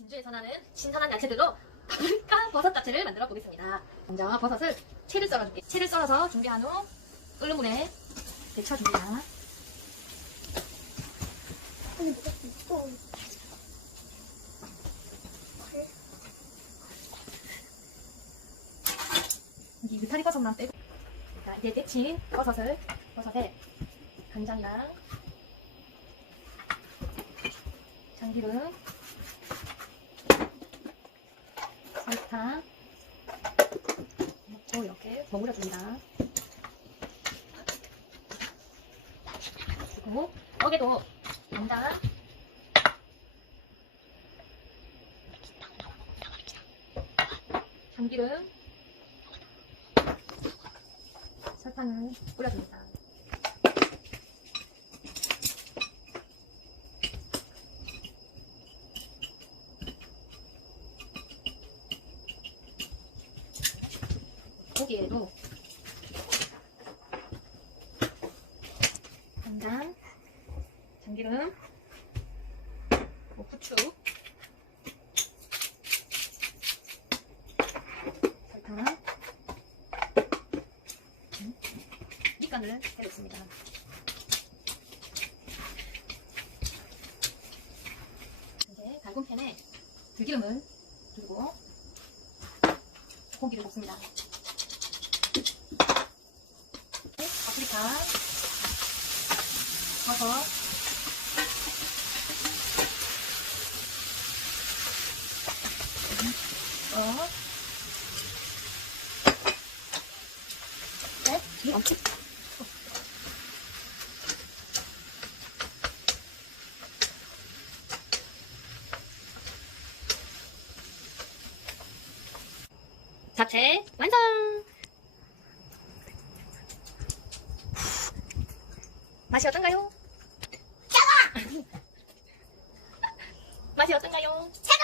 진주에서 나는 신선한 야채들로 파프리카 버섯 잡채를 만들어 보겠습니다. 먼저 버섯을 채를 썰어줄게요. 채를 썰어서 준비한 후 끓는 물에 데쳐줍니다. 여기 느타리 버섯만 빼고 자, 이제 데친 버섯을 버섯에 간장이랑 참기름 설탕 넣고 이렇게 버무려줍니다. 그리고 여기도 간장 참기름 설탕을 뿌려줍니다. 고기에도 간장, 참기름, 뭐 후추, 설탕, 밑간을 해줬습니다. 이제 달군 팬에 들기름을 두고 고기를 볶습니다. 파프리카, 버섯, 어, 잡채 완성! 맛이 어떤가요? 짜가! 맛이 어떤가요? 차가!